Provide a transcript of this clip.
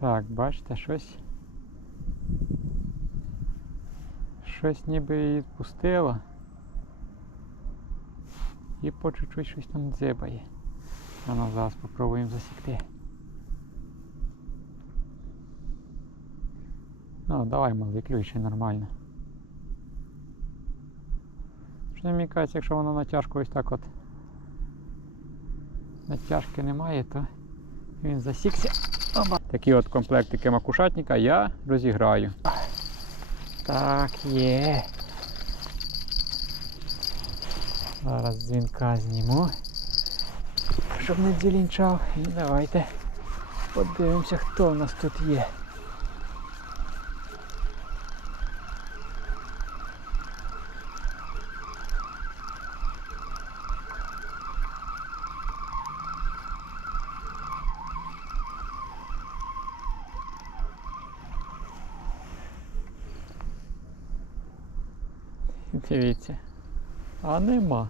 Так, бачите, щось. Щось ніби і відпустило. І по чуть-чуть щось там дзибає. А ну зараз спробуємо засікти. Ну, давай, малий, ключі нормально. Що мені кажеться, якщо воно натяжку ось так от натяжки немає, то він засікся. Такі от комплектики макушатника я розіграю. Так, є. Зараз дзвінка зніму. Щоб не дзвінчав І давайте подивимося, хто в нас тут є. Дивіться. А нема.